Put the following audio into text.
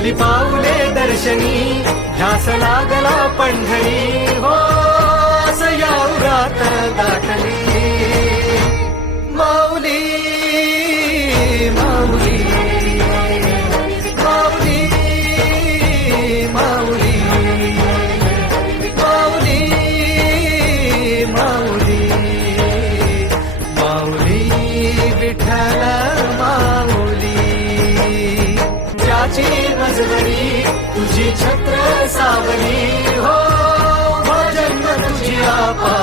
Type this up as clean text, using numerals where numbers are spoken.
झाली पाऊले दर्शनी, ध्यास लागला पंढरी हो, असं या उरात दाटली माऊली माऊली माऊली माऊली माऊली माऊली माऊली विठ्ठल माऊली, ज्याची मजबरी तुझी छत्र सावली हो, जन्म तुझी आपा